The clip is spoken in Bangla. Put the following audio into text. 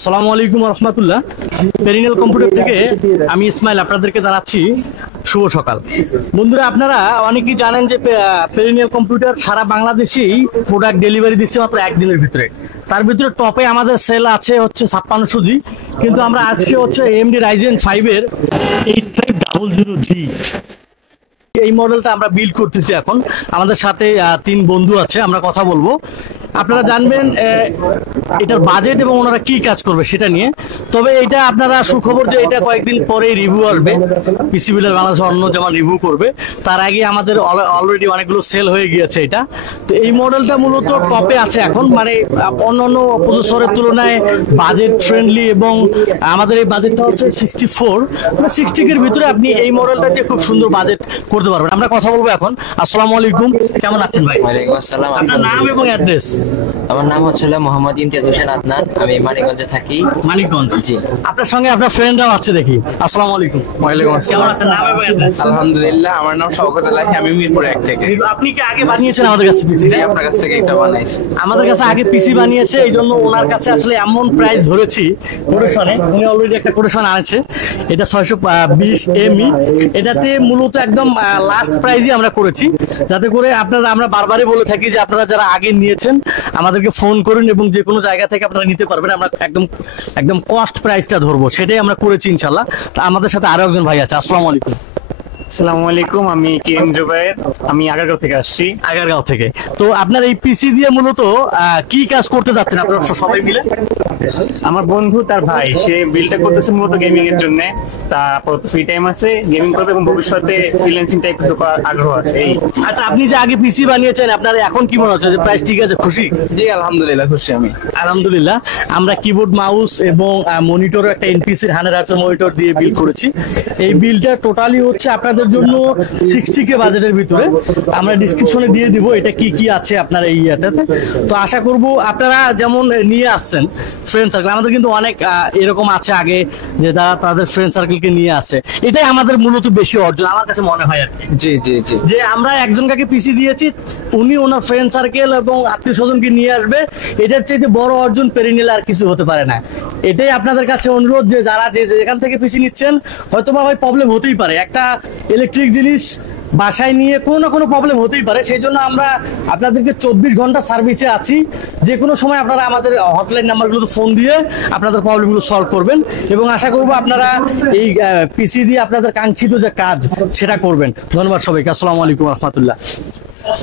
আসসালামু আলাইকুম রহমতুল্লাহ। পেরিনিয়াল কম্পিউটার থেকে আমি ইসমাইল আপনাদেরকে জানাচ্ছি শুভ সকাল। বন্ধুরা, আপনারা অনেকেই জানেন যে পেরিনিয়াল কম্পিউটার সারা বাংলাদেশেই প্রোডাক্ট ডেলিভারি দিচ্ছে মাত্র একদিনের ভিতরে। তার ভিতরে টপে আমাদের সেল আছে হচ্ছে 5600G, কিন্তু আমরা আজকে হচ্ছে AMD Ryzen 5 এর 8500G এই মডেলটা আমরা বিল্ড করতেছি। এখন আমাদের সাথে তিন বন্ধু আছে, আমরা কথা বলবো। আপনারা জানবেন এটার বাজেট এবং ওনারা কি কাজ করবে সেটা নিয়ে। তবে এটা আপনারা সুখবর যে এটা কয়েকদিন পরেই রিভিউ আসবে, পিসি বিল্ডার বাংলাদেশ অন্য যেমন রিভিউ করবে। তার আগে আমাদের অলরেডি অনেকগুলো সেল হয়ে গিয়েছে এটা। তো এই মডেলটা মূলত টপে আছে এখন, মানে অন্যান্য প্রসেসরের তুলনায় বাজেট ফ্রেন্ডলি, এবং আমাদের এই বাজেটটা হচ্ছে 64, মানে 60 এর ভিতরে আপনি এই মডেলটা দিয়ে খুব সুন্দর বাজেট করতে পারবেন। আমরা কথা বলবো এখন। আসসালামু আলাইকুম, কেমন আছেন ভাই? ওয়ালাইকুম আসসালাম। আপনার নাম এবং অ্যাড্রেস? আমার নাম হচ্ছে মোহাম্মদ ইমতিয়াজ হোসেন আদনান, আমি মানিকগঞ্জে থাকি। মানিকগঞ্জ? জি। আপনার সঙ্গে আপনার ফ্রেন্ডরাও আছে দেখি। আসসালামু আলাইকুম। ওয়ালাইকুম কেমন আসসালাম। আছেন? নাম এবং অ্যাড্রেস? আলহামদুলিল্লাহ, আমার নাম শওকত আলাহি, আমি মিরপুর 1 থেকে। আপনি কি আগে বানিয়েছেন আমাদের কাছে পিসি? জি, আপনার কাছ থেকে একটা বানাইছি। আমাদের কাছে আগে পিসি বানিয়েছে, এই জন্য ওনার কাছে আসলে এমন প্রাইস ধরেছি কোটেশনে। উনি অলরেডি একটা কোটেশন আনেছে, এটা 620 ME। এটাতে মূলত একদম লাস্ট প্রাইজই আমরা করেছি, যাতে করে আপনারা, আমরা বারবারই বলে থাকি যে আপনারা যারা আগে নিয়েছেন আমাদেরকে ফোন করুন এবং যে কোনো জায়গা থেকে আপনারা নিতে পারবেন। আমরা একদম একদম কস্ট প্রাইসটা ধরবো, সেটাই আমরা করেছি ইনশাল্লাহ। তা আমাদের সাথে আরো একজন ভাই আছে। আসসালামু আলাইকুম। আসসালামু আলাইকুম, আমি KM জুবায়ের, আমি আগারগাঁও থেকে আসছি। আগারগাঁও থেকে। তো আপনার এই পিসি দিয়ে মূলত কি কাজ করতে যাচ্ছেন আপনারা সবাই মিলে? আমার বন্ধু তার ভাই সে বিলটা করতেছে মূলত গেমিং এর জন্য। তা ফ্রি টাইম আছে, গেমিং করবে এবং ভবিষ্যতে ফ্রিল্যান্সিং টাইপ কিছু করার আগ্রহ আছে। এই আচ্ছা, আপনি যে আগে পিসি বানিয়েছেন, আপনার এখন কি মনে হচ্ছে যে প্রাইস ঠিক আছে, খুশি? জি আলহামদুলিল্লাহ, খুশি আমি। আলহামদুলিল্লাহ। আমরা কিবোর্ড, মাউস এবং মনিটরও একটা এনপিসির 100 Hz মনিটর দিয়ে বিল করেছি। এই বিলটা টোটালি হচ্ছে আপনাদের জন্য 60K বাজেটের ভিতরে। আমরা ডিসক্রিপশনে দিয়ে দিব এটা কি কি আছে আপনার এই ইয়াটাতে। তো আশা করব আপনারা যেমন নিয়ে আসছেন ফ্রেন্ড সার্কেল, আমাদের কিন্তু অনেক এরকম আছে আগে যে তারা তাদের ফ্রেন্ড সার্কেলকে নিয়ে আসে। এটাই আমাদের মূলত বেশি অর্জন আমার কাছে মনে হয় আর কি। জি জি জি। যে আমরা একজনকে পিসি দিয়েছি, উনি ওনার ফ্রেন্ড সার্কেল এবং আত্মীয় স্বজনকে নিয়ে আসবে। এটার চাইতে বড় অর্জন পেরিনিয়াল আর কিছু হতে পারে না। এটাই আপনাদের কাছে অনুরোধ যে যারা যেখান থেকে পিসি নিচ্ছেন, হয়তো বা প্রবলেম হতেই পারে, একটা ইলেকট্রিক জিনিস বাসায় নিয়ে কোনো না কোনো প্রবলেম হতেই পারে। সেই জন্য আমরা আপনাদেরকে 24 ঘন্টা সার্ভিসে আছি। যে কোনো সময় আপনারা আমাদের হটলাইন নাম্বারগুলোতে ফোন দিয়ে আপনাদের প্রবলেমগুলো সলভ করবেন, এবং আশা করবো আপনারা এই পিসি দিয়ে আপনাদের কাঙ্ক্ষিত যে কাজ সেটা করবেন। ধন্যবাদ সবাইকে। আসসালামু আলাইকুম রহমতুল্লাহ।